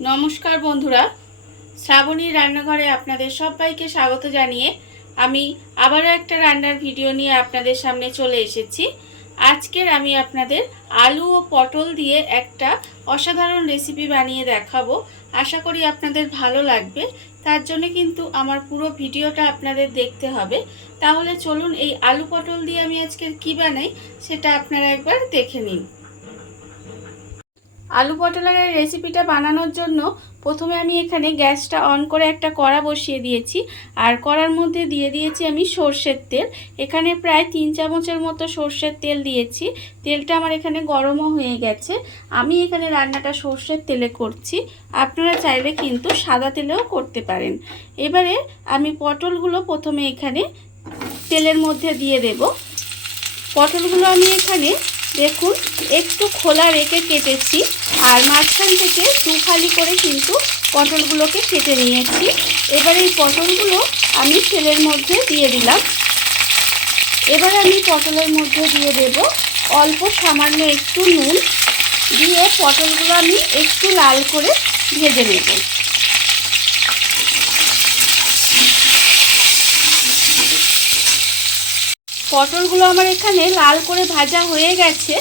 নমস্কার বন্ধুরা। শ্রাবণীর রান্নাঘরে আপনাদের সবাইকে স্বাগত জানিয়ে আমি আবারও একটা রান্নার ভিডিও নিয়ে আপনাদের সামনে চলে এসেছি। আজকের আমি আপনাদের আলু ও পটল দিয়ে একটা অসাধারণ রেসিপি বানিয়ে দেখাবো। আশা করি আপনাদের ভালো লাগবে। তার জন্য কিন্তু আমার পুরো ভিডিওটা আপনাদের দেখতে হবে। তাহলে চলুন এই আলু পটল দিয়ে আমি আজকের কী বানাই, সেটা আপনারা একবার দেখে নিন। আলু পটলের রেসিপিটা বানানোর জন্য প্রথমে আমি এখানে গ্যাসটা অন করে একটা কড়া বসিয়ে দিয়েছি। আর কড়ার মধ্যে দিয়ে দিয়েছি আমি সর্ষের তেল। এখানে প্রায় তিন চামচের মতো সর্ষের তেল দিয়েছি। তেলটা আমার এখানে গরমও হয়ে গেছে। আমি এখানে রান্নাটা সর্ষের তেলে করছি। আপনারা চাইলে কিন্তু সাদা তেলেও করতে পারেন। এবারে আমি পটলগুলো প্রথমে এখানে তেলের মধ্যে দিয়ে দেব। পটলগুলো আমি এখানে দেখুন, একটু খোলা রেখে কেটেছি আর মাঝখান থেকে দু ফালি করে কিন্তু পটলগুলোকে কেটে নিয়েছি। এবার এই পটলগুলো আমি তেলের মধ্যে দিয়ে দিলাম। এবার আমি পটলের মধ্যে দিয়ে দেব অল্প সামান্য একটু নুন। দিয়ে পটলগুলো আমি একটু লাল করে ভেজে নেব। পটলগুলো আমার এখানে লাল করে ভাজা হয়ে গেছে।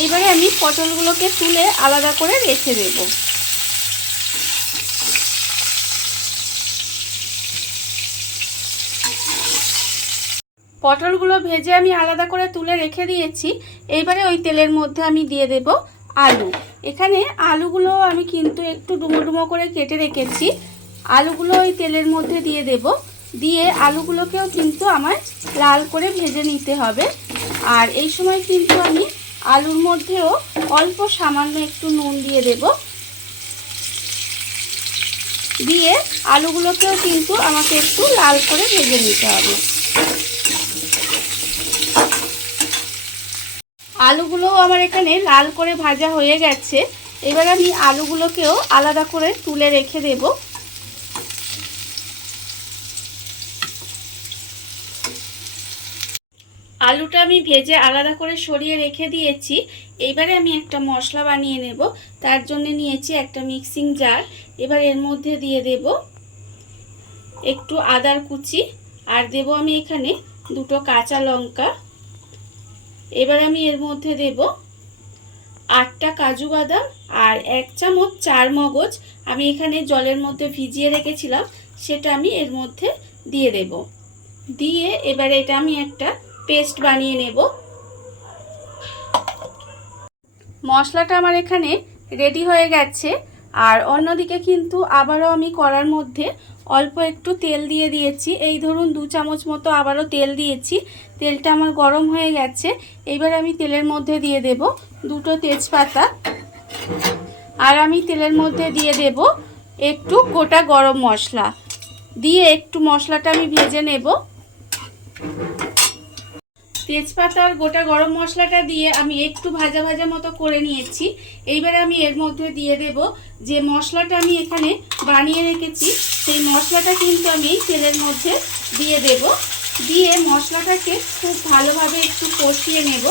এইবারে আমি পটলগুলোকে তুলে আলাদা করে রেখে দেব। পটলগুলো ভেজে আমি আলাদা করে তুলে রেখে দিয়েছি। এইবারে ওই তেলের মধ্যে আমি দিয়ে দেব আলু। এখানে আলুগুলো আমি কিন্তু একটু ডুমো ডুমো করে কেটে রেখেছি। আলুগুলো ওই তেলের মধ্যে দিয়ে দেব। দিয়ে আলুগুলোকেও কিন্তু আমার লাল করে ভেজে নিতে হবে। আর এই সময় কিন্তু আমি আলুর মধ্যেও অল্প সামান্য একটু নুন দিয়ে দেব। দিয়ে আলুগুলোকেও কিন্তু আমাকে একটু লাল করে ভেজে নিতে হবে। আলুগুলোও আমার এখানে লাল করে ভাজা হয়ে গেছে। এবার আমি আলুগুলোকেও আলাদা করে তুলে রেখে দেবো। আলুটা আমি ভেজে আলাদা করে সরিয়ে রেখে দিয়েছি। এবারে আমি একটা মশলা বানিয়ে নেব। তার জন্য নিয়েছি একটা মিক্সিং জার। এবার এর মধ্যে দিয়ে দেব একটু আদার কুচি। আর দেব আমি এখানে দুটো কাঁচা লঙ্কা। এবার আমি এর মধ্যে দেব আটটা কাজু বাদাম আর এক চামচ চার মগজ। আমি এখানে জলের মধ্যে ভিজিয়ে রেখেছিলাম। সেটা আমি এর মধ্যে দিয়ে দেব। দিয়ে এবার এটা আমি একটা পেস্ট বানিয়ে নেব। মশলাটা আমার এখানে রেডি হয়ে গেছে। আর অন্যদিকে কিন্তু আবারও আমি করার মধ্যে অল্প একটু তেল দিয়ে দিয়েছি। এই ধরুন দু চামচ মতো আবারও তেল দিয়েছি। তেলটা আমার গরম হয়ে গেছে। এবার আমি তেলের মধ্যে দিয়ে দেব দুটো তেজপাতা। আর আমি তেলের মধ্যে দিয়ে দেব একটু গোটা গরম মশলা। দিয়ে একটু মশলাটা আমি ভেজে নেব। তেজপাতা আর গোটা গরম মশলাটা দিয়ে আমি একটু ভাজা ভাজা মতো করে নিয়েছি। এইবার আমি এর মধ্যে দিয়ে দেব যে মশলাটা আমি এখানে বানিয়ে রেখেছি, সেই মশলাটা কিন্তু আমি তেলের মধ্যে দিয়ে দেব। দিয়ে মশলাটাকে খুব ভালোভাবে একটু কষিয়ে নেব।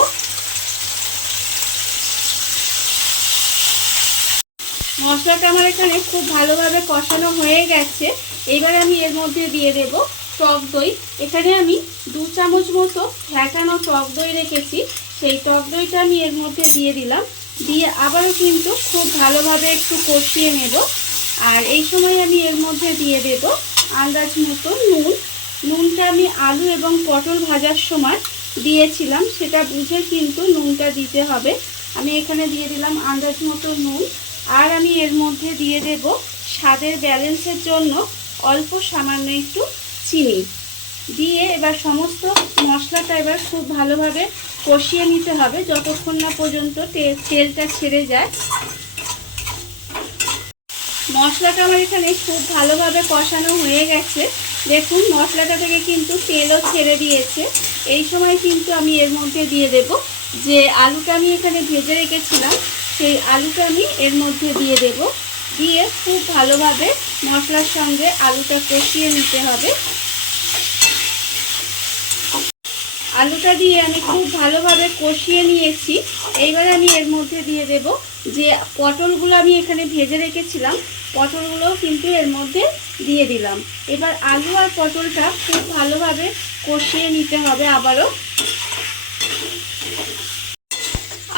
মশলাটা আমার এখানে খুব ভালোভাবে কষানো হয়ে গেছে। এবার আমি এর মধ্যে দিয়ে দেব টক দই। এখানে আমি দু চামচ মতো ফ্যাটানো টক দই রেখেছি। সেই টক দইটা আমি এর মধ্যে দিয়ে দিলাম। দিয়ে আবারও কিন্তু খুব ভালোভাবে একটু কষিয়ে নেব। আর এই সময় আমি এর মধ্যে দিয়ে দেব আন্দাজ মতো নুন। নুনটা আমি আলু এবং পটল ভাজার সময় দিয়েছিলাম। সেটা বুঝে কিন্তু নুনটা দিতে হবে। আমি এখানে দিয়ে দিলাম আন্দাজ মতো নুন। আর আমি এর মধ্যে দিয়ে দেব স্বাদের ব্যালেন্সের জন্য অল্প সামান্য একটু চিনি। দিয়ে এবার সমস্ত মশলাটা এবার খুব ভালোভাবে কষিয়ে নিতে হবে যতক্ষণ না পর্যন্ত তেলটা ছেড়ে যায়। মশলাটা আমার এখানে খুব ভালোভাবে কষানো হয়ে গেছে। দেখুন, মশলাটা থেকে কিন্তু তেলও ছেড়ে দিয়েছে। এই সময় কিন্তু আমি এর মধ্যে দিয়ে দেব যে আলুটা আমি এখানে ভেজে রেখেছিলাম, সেই আলুটা আমি এর মধ্যে দিয়ে দেব। দিয়ে খুব ভালোভাবে মশলার সঙ্গে আলুটা কষিয়ে নিতে হবে। আলুটা দিয়ে আমি খুব ভালোভাবে কষিয়ে নিয়েছি। এইবার আমি এর মধ্যে দিয়ে দেব যে পটলগুলো আমি এখানে ভেজে রেখেছিলাম পটলগুলো কিন্তু এর মধ্যে দিয়ে দিলাম। এবার আলু আর পটলটা খুব ভালোভাবে কষিয়ে নিতে হবে আবারও।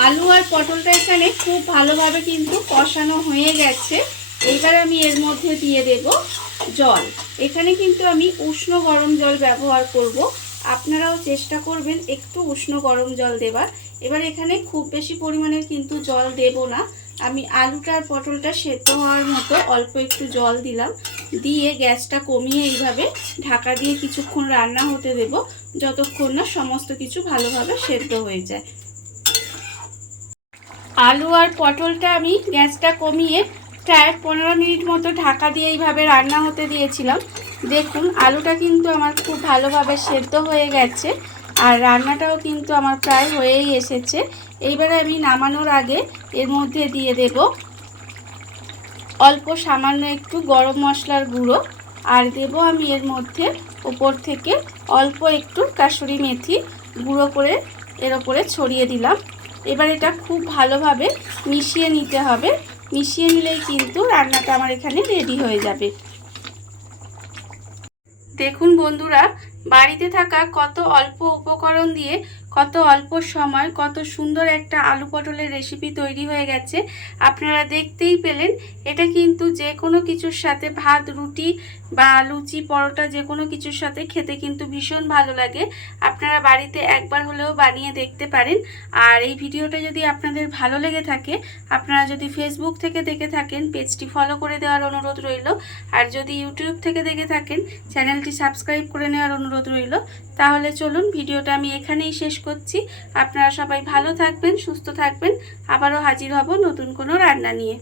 আলু আর পটলটা এখানে খুব ভালোভাবে কিন্তু কষানো হয়ে গেছে। এইবার আমি এর মধ্যে দিয়ে দেব জল। এখানে কিন্তু আমি উষ্ণ গরম জল ব্যবহার করব। আপনারাও চেষ্টা করবেন একটু উষ্ণ গরম জল দেবার। এবার এখানে খুব বেশি পরিমাণে কিন্তু জল দেব না। আমি আলুটা আর পটলটা সেদ্ধ হওয়ার মতো অল্প একটু জল দিলাম। দিয়ে গ্যাসটা কমিয়ে এইভাবে ঢাকা দিয়ে কিছুক্ষণ রান্না হতে দেব। যতক্ষণ না সমস্ত কিছু ভালোভাবে সেদ্ধ হয়ে যায়। আলু আর পটলটা আমি গ্যাসটা কমিয়ে প্রায় পনেরো মিনিট মতো ঢাকা দিয়ে এইভাবে রান্না হতে দিয়েছিলাম। দেখুন, আলুটা কিন্তু আমার খুব ভালোভাবে সেদ্ধ হয়ে গেছে আর রান্নাটাও কিন্তু আমার প্রায় হয়েই এসেছে। এইবারে আমি নামানোর আগে এর মধ্যে দিয়ে দেব অল্প সামান্য একটু গরম মশলার গুঁড়ো আর দেব আমি এর মধ্যে উপর থেকে অল্প একটু কাসুরি মেথি গুঁড়ো করে এর ওপরে ছড়িয়ে দিলাম। এবার এটা খুব ভালোভাবে মিশিয়ে নিতে হবে। মিশিয়ে নিলেই কিন্তু রান্নাটা আমার এখানে রেডি হয়ে যাবে। দেখুন বন্ধুরা, বাড়িতে থাকা কত অল্প উপকরণ দিয়ে কত অল্প সময়, কত সুন্দর একটা আলু পটলের রেসিপি তৈরি হয়ে গেছে। আপনারা দেখতেই পেলেন, এটা কিন্তু যে কোনো কিছুর সাথে ভাত, রুটি বা লুচি, পরোটা যে কোনো কিছুর সাথে খেতে কিন্তু ভীষণ ভালো লাগে। আপনারা বাড়িতে একবার হলেও বানিয়ে দেখতে পারেন। আর এই ভিডিওটা যদি আপনাদের ভালো লেগে থাকে, আপনারা যদি ফেসবুক থেকে দেখে থাকেন, পেজটি ফলো করে দেওয়ার অনুরোধ রইল। আর যদি ইউটিউব থেকে দেখে থাকেন চ্যানেলটি সাবস্ক্রাইব করে নেওয়ার অনুরোধ রইল। তাহলে চলুন, ভিডিওটা আমি এখানেই শেষ করছি। আপনারা সবাই ভালো থাকবেন সুস্থ থাকবেন। আবারও হাজির হব নতুন কোনো রান্না নিয়ে।